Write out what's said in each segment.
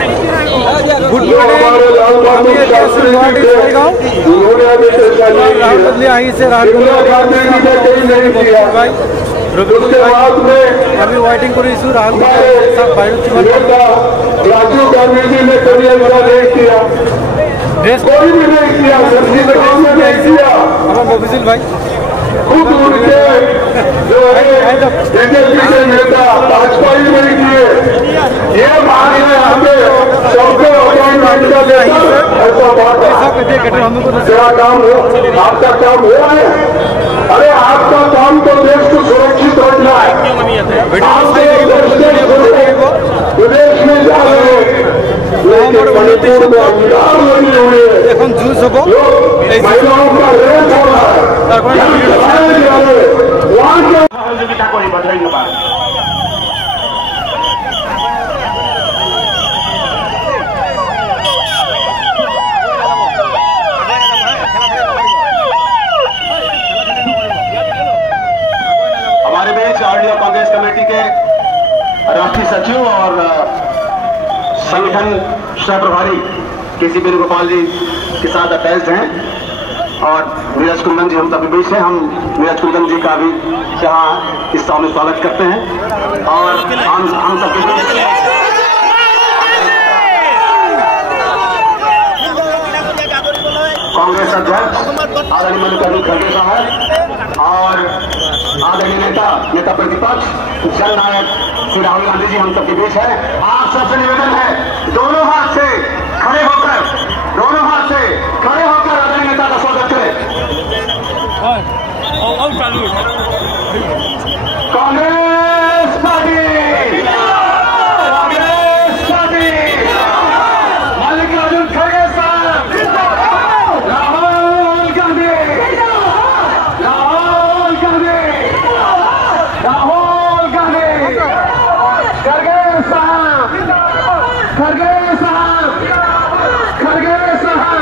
Good morning आम्ही येथे असून गुवाहाटी सोयगाव राहुल बदली आई से राहुल भाई अभी वाइटिंग कर राहुल राजीव गांधी जी ने कभी ऐसा नहीं किया, कोई भी नहीं किया, नहीं किया। मोबिजिल भाई खुद उनके जो है बीजेपी के नेता भाजपा ही नहीं किए, ये मान रहे हमें सबको अपॉइंटमेंट का देता ऐसा बात तेरा काम हो, आपका काम हुआ है। अरे आपका काम तो देश को सुरक्षित रखना है। विदेश में जा रहे लेकिन मणिपुर में अंगार लगी हुई है, महिलाओं का रेप हो रहा है, सहयोगिता को धन्यवाद। हमारे बीच आरडीओ कांग्रेस कमेटी के राष्ट्रीय सचिव और संगठन सह प्रभारी केसी वेणुगोपाल जी के साथ अटैच हैं और नीरज कुंदन जी हम सभी बीच हैं। हम नीरज कुंदन जी का भी यहाँ इस सभा में स्वागत करते हैं और हम सबके कांग्रेस अध्यक्ष आदरणीय मल्लिकार्जुन खड़गे साहब और आदरणीय नेता प्रतिपक्ष जननायक श्री राहुल गांधी जी हम सबके बीच है। आप सबसे निवेदन है दोनों हाथ से खड़े होकर आदरणीय नेता का स्वागत करें। कांग्रेस पार्टी मल्लिकार्जुन खड़गे साहब, राहुल गांधी खड़गे साहब,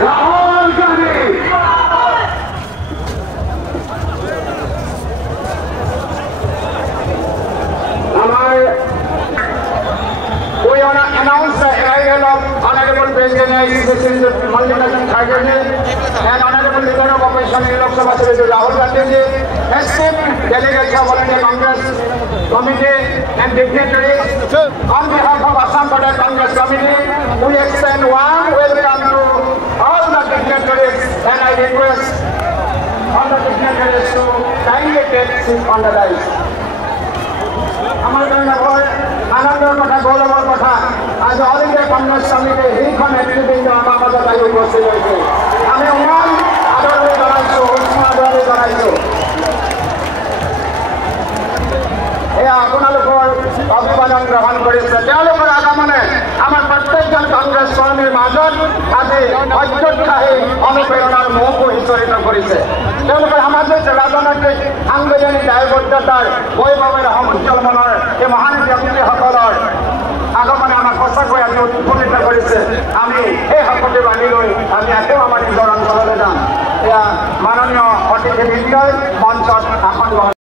राहुल गांधी। हमारे कोई announce arrival of Honorable President Mallikarjun Kharge ji and Honorable Leader of Opposition in Lok Sabha Shri Rahul Gandhi ji, esteemed delegates of All India Congress Committee and dignitaries, on behalf of Assam Pradesh Congress Committee, we extend warm welcome to all the dignitaries and I request all the dignitaries to kindly take seat on the dais. हमारे आनंदर कथा गौरवर कथा आज all India Congress committee हिखन नेतृबृंद आमार मजत आइ उपस्थित होइছে আমি ইমান আদরে জনাইছো উষ্ম আদরে জনাইছো এই আপোনালোকৰ অভিবাদন গ্ৰহণ কৰিছে তেওঁলোকৰ আগমনে আমাৰ প্ৰত্যেকজন কংগ্ৰেছ কৰ্মীৰ মাজত আজি অত্যুৎসাহী অনুপ্ৰেৰণাৰ মোহকো সিঁচৰিত কৰিছে তেওঁলোকৰ সামাজিক ৰাজনৈতিক সাংবিধানিক দায়বদ্ধতাৰ বৈভৱেৰে সमुज्জ্বল মনৰ এই মহান ব্যক্তিসকল